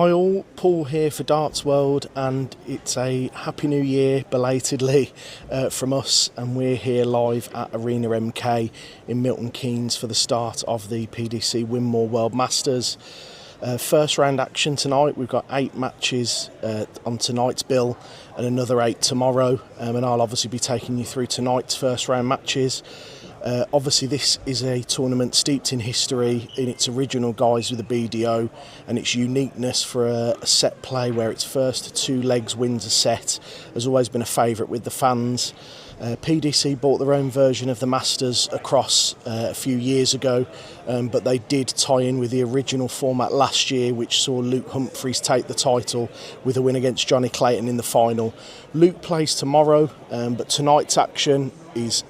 Hi all, Paul here for Darts World, and it's a Happy New Year belatedly from us, and we're here live at Arena MK in Milton Keynes for the start of the PDC WINMAU World Masters. First round action tonight. We've got 8 matches on tonight's bill and another 8 tomorrow, and I'll obviously be taking you through tonight's first round matches. Obviously this is a tournament steeped in history in its original guise with the BDO, and its uniqueness for a set play where its first 2 legs wins a set has always been a favourite with the fans. PDC bought their own version of the Masters across a few years ago, but they did tie in with the original format last year, which saw Luke Humphreys take the title with a win against Johnny Clayton in the final. Luke plays tomorrow, but tonight's action is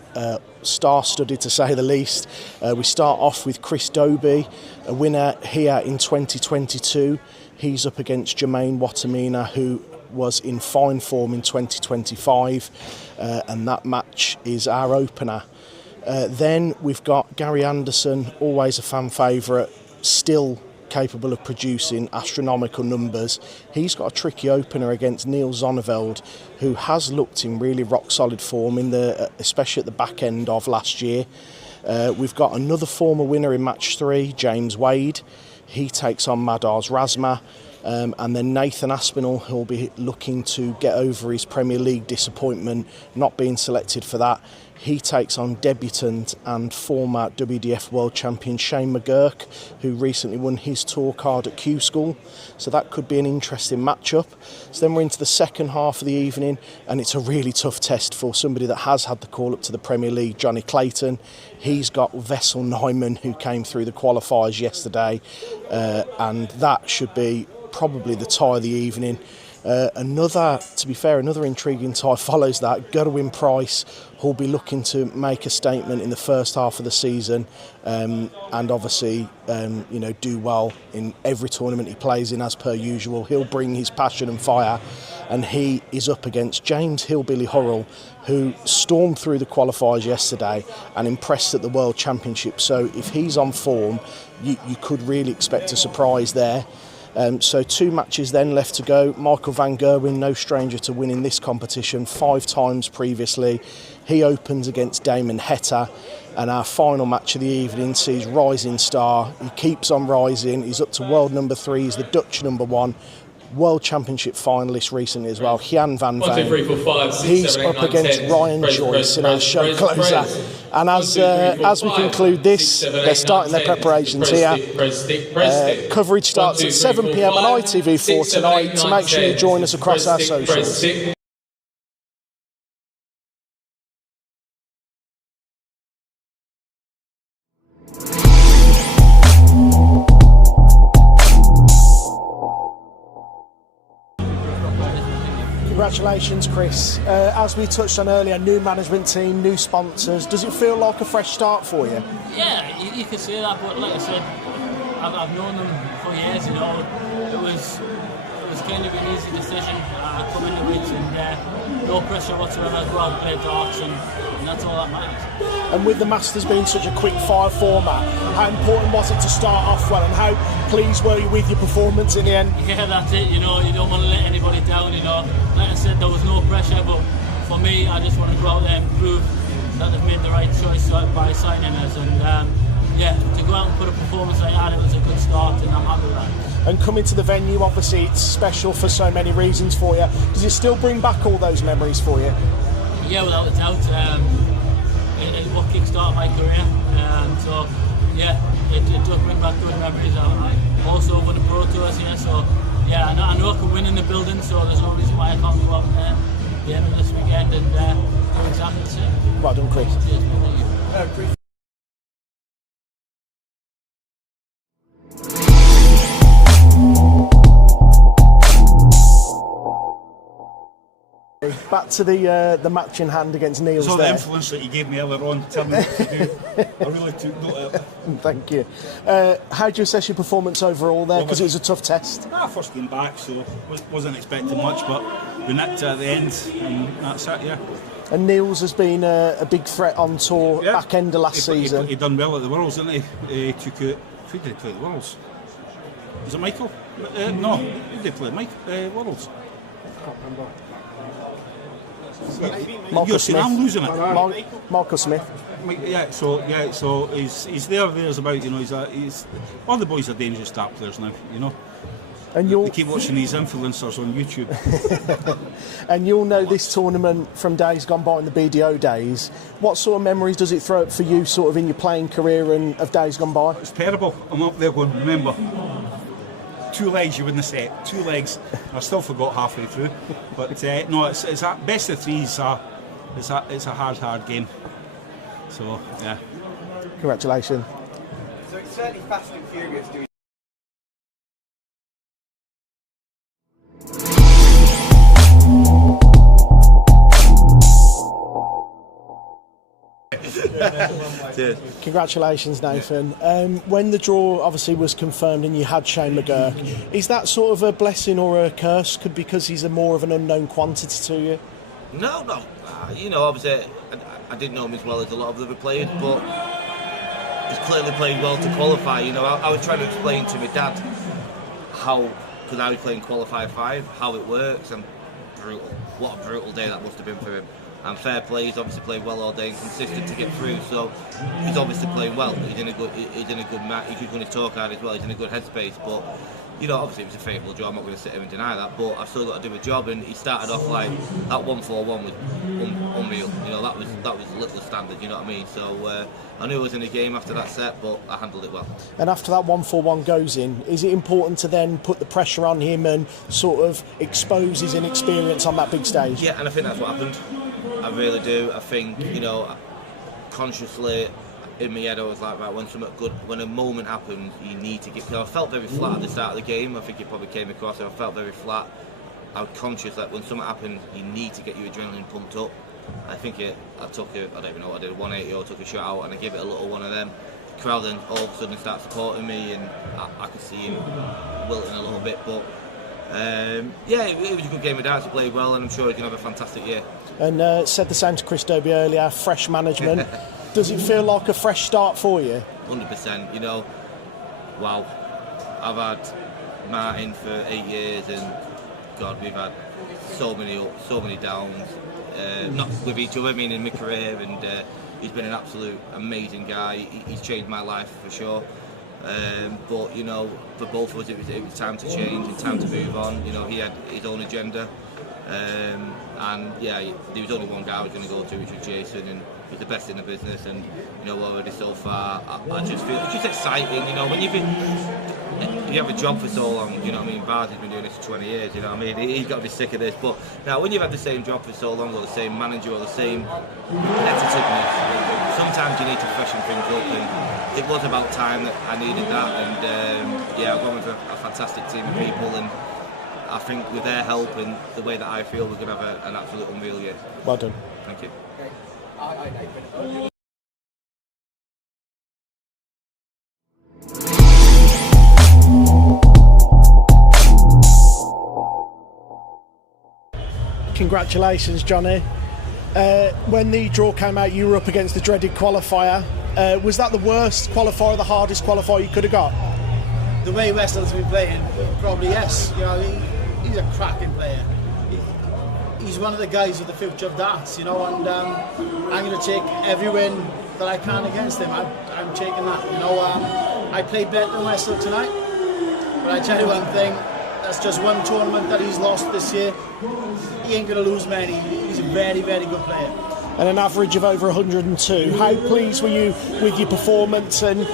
star-studded to say the least. We start off with Chris Dobie, a winner here in 2022. He's up against Jermaine Watamina, who was in fine form in 2025, and that match is our opener. Then we've got Gary Anderson, always a fan favourite, still capable of producing astronomical numbers. He's got a tricky opener against Neil Zonneveld, who has looked in really rock solid form especially at the back end of last year. We've got another former winner in match 3, James Wade. He takes on Madars Razma. And then Nathan Aspinall, who'll be looking to get over his Premier League disappointment, not being selected for that. He takes on debutant and former WDF World Champion Shane McGurk, who recently won his tour card at Q School. So that could be an interesting matchup. So then we're into the second half of the evening, and it's a really tough test for somebody that has had the call up to the Premier League, Johnny Clayton. He's got Vessel Nyman, who came through the qualifiers yesterday, and that should be probably the tie of the evening. Another intriguing tie follows that. Gerwin Price, who'll be looking to make a statement in the first half of the season, and obviously do well in every tournament he plays in as per usual. He'll bring his passion and fire, and he is up against James Hillbilly Hurrell, who stormed through the qualifiers yesterday and impressed at the World Championship. So if he's on form, you could really expect a surprise there. So 2 matches then left to go. Michael van Gerwen, no stranger to winning this competition 5 times previously. He opens against Damon Heta, and our final match of the evening sees rising star. He keeps on rising. He's up to world number 3. He's the Dutch number 1. World Championship finalist recently as well, Jan van Veen. 1, 2, 3, 4, 5, 6, He's 7, 8, 9, up against 10. Ryan Joyce in our show closer. And as we conclude this, they're starting their preparations here. Coverage starts at 7 p.m. on ITV4 tonight. So make sure you join us across our socials. Congratulations, Chris. As we touched on earlier, new management team, new sponsors. Does it feel like a fresh start for you? Yeah, you could say that, but like I said, I've known them for years. It was kind of an easy decision. I come into it and no pressure whatsoever. Go out and play darts, and that's all that matters. And with the Masters being such a quick fire format, how important was it to start off well, and how pleased were you with your performance in the end? Yeah, that's it. You don't want to let anybody down. Like I said, there was no pressure, but for me, I just want to go out there and prove that they've made the right choice by signing us. And to go out and put a performance like that, it was a good start, and I'm happy with that. And coming to the venue, obviously it's special for so many reasons for you. Does it still bring back all those memories for you? Yeah, without a doubt. It's what kick-started my career. It does bring back good memories. I also won the Pro Tours here, so yeah, I know I can win in the building, so there's no reason why I can't go out there at the end of this weekend and do exactly the same. Well done, Chris. Cheers, man. Thank you. Back to the match in hand against Neil's. So the influence that you gave me earlier on, tell me what to do. I really took note of it. Thank you. How do you assess your performance overall there? Because it was a tough test. First came back, so wasn't expecting much, but we nicked at the end, and that's it, yeah. And Neil's has been a big threat on tour back end of last season. He done well at the Worlds, didn't he? He took it. Who did he play at the Worlds? Was it Michael? No, who did play? Mike Worrells. You're saying I'm losing it. Michael Smith. So he's there's about, you know, he's all the boys are dangerous start players now, you know. And they keep watching these influencers on YouTube. And you'll know this tournament from days gone by in the BDO days. What sort of memories does it throw up for you, sort of in your playing career and of days gone by? It's terrible. I'm up there going, remember, 2 legs you wouldn't have set, 2 legs. I still forgot halfway through. But no, it's a best of 3s. It's a hard game. So yeah. Congratulations. So it's certainly fast and furious doing. Congratulations, Nathan. When the draw obviously was confirmed and you had Shane McGurk, is that sort of a blessing or a curse because he's more of an unknown quantity to you? No. You know, obviously, I didn't know him as well as a lot of the other players, but he's clearly played well to qualify. You know, I was trying to explain to my dad how, because I was playing Qualify 5, how it works, and brutal. What a brutal day that must have been for him. And fair play, he's obviously played well all day and consistent to get through, so he's obviously playing well. He's in a good match. He's going to talk hard as well. He's in a good headspace, but you know, obviously it was a favourable job. I'm not going to sit here and deny that, but I've still got to do a job. And he started off like that 1-4-1 was unreal. You know, that was little standard. You know what I mean? So I knew I was in the game after that set, but I handled it well. And after that 1-4-1 goes in, is it important to then put the pressure on him and sort of expose his inexperience on that big stage? Yeah, and I think that's what happened. I really do. I think, you know, consciously in my head I was like, right, when a moment happens, you need to get. You know, I felt very flat at the start of the game. I think it probably came across. I felt very flat. I was conscious that when something happens, you need to get your adrenaline pumped up. I think I don't even know what I did, 180 or took a shot out, and I gave it a little one of them. The crowd then all of a sudden started supporting me, and I could see him wilting a little bit, but. Yeah, it was a good game of darts. He played well, and I'm sure he can have a fantastic year. And said the same to Chris Dobie earlier, fresh management. Does it feel like a fresh start for you? 100%. You know, wow. I've had Martin for 8 years, and God, we've had so many ups, so many downs. Not with each other, I mean in my career, and he's been an absolute amazing guy. He's changed my life for sure. But you know, for both of us, it was time to change and time to move on. You know, he had his own agenda, and yeah, there was only one guy I was going to go to, which was Jason, and he's the best in the business. And you know, already so far, I just feel it's just exciting. You know, when you have a job for so long, you know what I mean. Baz has been doing this for 20 years. You know what I mean. He's got to be sick of this. But now, when you've had the same job for so long, or the same manager, or the same competitiveness, sometimes you need to freshen things up, and it was about time that I needed that. And yeah, I've gone with a fantastic team of people, and I think with their help and the way that I feel, we're going to have an absolute unreal year. Well done. Thank you. Congratulations, Johnny. When the draw came out, you were up against the dreaded qualifier. Was that the worst qualifier, the hardest qualifier you could have got? The way Westall's been playing, probably yes. You know, he's a cracking player. He's one of the guys with the future of darts, you know, and I'm going to take every win that I can against him. I'm taking that. You know, I played better than Westall tonight, but I tell you one thing, that's just one tournament that he's lost this year. He ain't going to lose many. He's a very, very good player. And an average of over 102. How pleased were you with your performance, and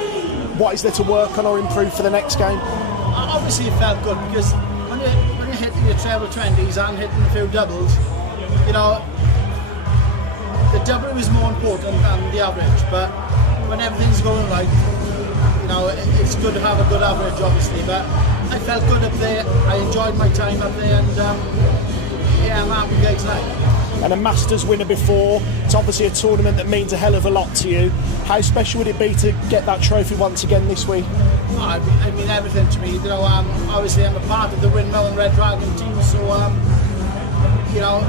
what is there to work on or improve for the next game? Obviously it felt good, because when you're hitting your treble 20s and hitting a few doubles, you know, the double is more important than the average, but when everything's going right, you know, it's good to have a good average, obviously, but I felt good up there. I enjoyed my time up there, and yeah, I'm happy with tonight. And a Masters winner before, it's obviously a tournament that means a hell of a lot to you. How special would it be to get that trophy once again this week? Oh, I mean everything to me. You know, obviously I'm a part of the WINMAU and Red Dragon team, so you know,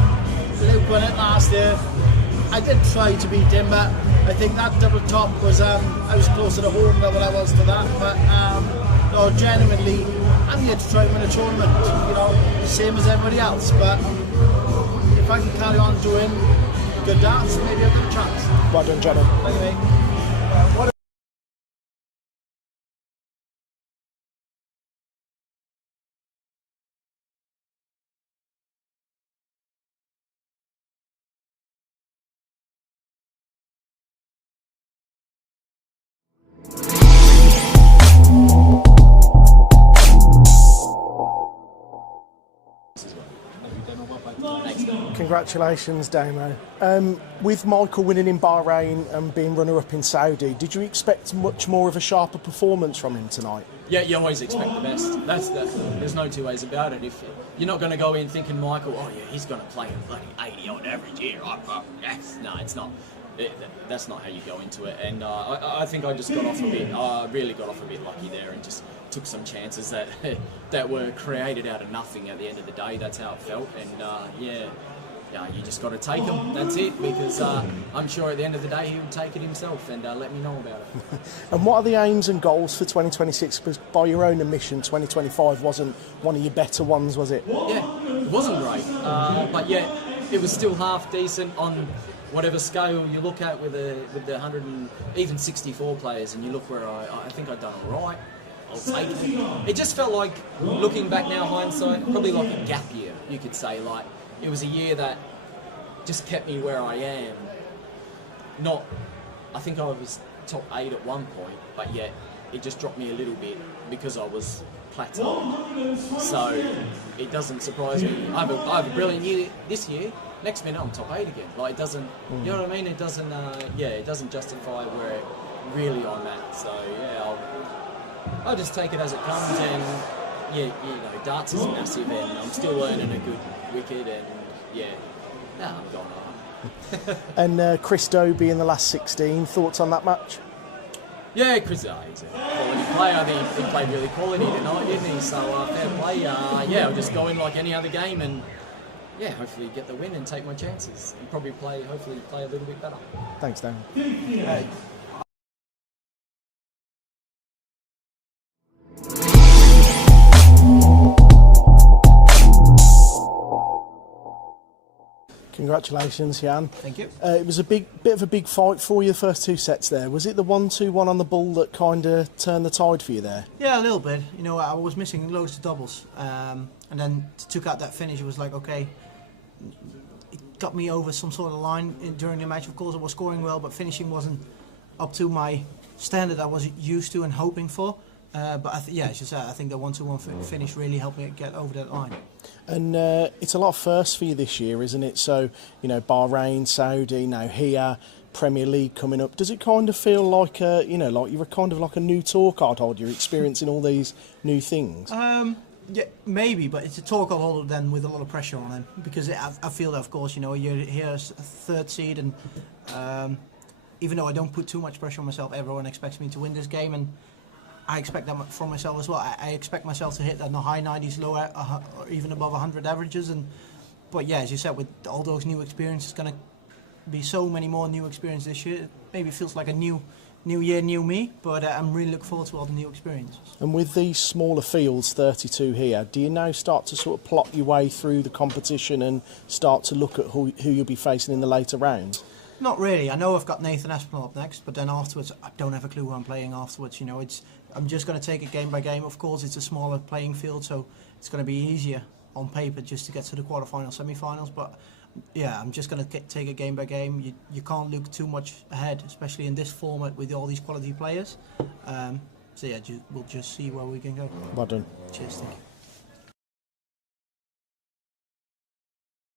Luke won it last year. I did try to beat him, but I think that double top was I was closer to home than what I was to that. But no, genuinely, I'm here to try and win a tournament, you know, same as everybody else. But if I can carry on doing good darts, maybe I've got a chance. Well done, Johnny. Thank you, mate. Congratulations, Damo. With Michael winning in Bahrain and being runner-up in Saudi, did you expect much more of a sharper performance from him tonight? Yeah, you always expect the best. There's no two ways about it. If you're not going to go in thinking Michael, oh yeah, he's going to play a bloody 80 on average here. Yes, no, it's not. That's not how you go into it. And I think I just got off a bit. I really got off a bit lucky there, and just took some chances that that were created out of nothing. At the end of the day, that's how it felt. And yeah, you just got to take them. That's it, because I'm sure at the end of the day he would take it himself and let me know about it. And what are the aims and goals for 2026? Because by your own admission, 2025 wasn't one of your better ones, was it? Yeah, it wasn't great, but yeah, it was still half decent on whatever scale you look at with the 100 and even 64 players, and you look where I think I'd done all right. I'll take it. It just felt like, looking back now, hindsight, probably like a gap year, you could say. Like, it was a year that just kept me where I am. I think I was top 8 at one point, but yet it just dropped me a little bit because I was plateaued. So it doesn't surprise me. I have a brilliant year this year. Next minute I'm top 8 again. Like, it doesn't, you know what I mean? It doesn't, it doesn't justify where really I'm at. So yeah, I'll just take it as it comes, and yeah, you know, darts is massive, and I'm still earning a good wicket, and yeah, I'm going on. And Chris Dobie in the last 16, thoughts on that match? Yeah, Chris, he's a quality player. I think he played really quality tonight, didn't he? So fair play. Yeah, I'll just go in like any other game, and yeah, hopefully get the win and take my chances, and probably hopefully play a little bit better. Thanks, Dan. Congratulations, Jan. Thank you. It was a bit of a big fight for you, the first 2 sets there. Was it the 1-2-1 on the ball that kind of turned the tide for you there? Yeah, a little bit. You know, I was missing loads of doubles, and then took out that finish. It was like, okay, it got me over some sort of line during the match. Of course, I was scoring well, but finishing wasn't up to my standard I was used to and hoping for. But as you said, I think the 1-2-1 finish really helped me get over that line. And it's a lot of firsts for you this year, isn't it? So, you know, Bahrain, Saudi, now here, Premier League coming up. Does it kind of feel like, like you're kind of like a new tour card holder? You're experiencing all these new things. Yeah, maybe, but it's a tour card holder then with a lot of pressure on him, because I feel that, of course, you know, you're here as a third seed, and even though I don't put too much pressure on myself, everyone expects me to win this game, and I expect that from myself as well. I expect myself to hit in the high 90s, lower, or even above 100 averages. But yeah, as you said, with all those new experiences, going to be so many more new experiences this year. It maybe feels like a new year, new me. But I'm really looking forward to all the new experiences. And with these smaller fields, 32 here, do you now start to sort of plot your way through the competition and start to look at who you'll be facing in the later rounds? Not really. I know I've got Nathan Aspinall up next, but then afterwards, I don't have a clue who I'm playing afterwards. You know, I'm just going to take it game by game. Of course, it's a smaller playing field, so it's going to be easier on paper just to get to the quarterfinals, semi-finals. But yeah, I'm just going to take it game by game. You can't look too much ahead, especially in this format with all these quality players. So yeah, we'll just see where we can go. Well done. Cheers, thank you.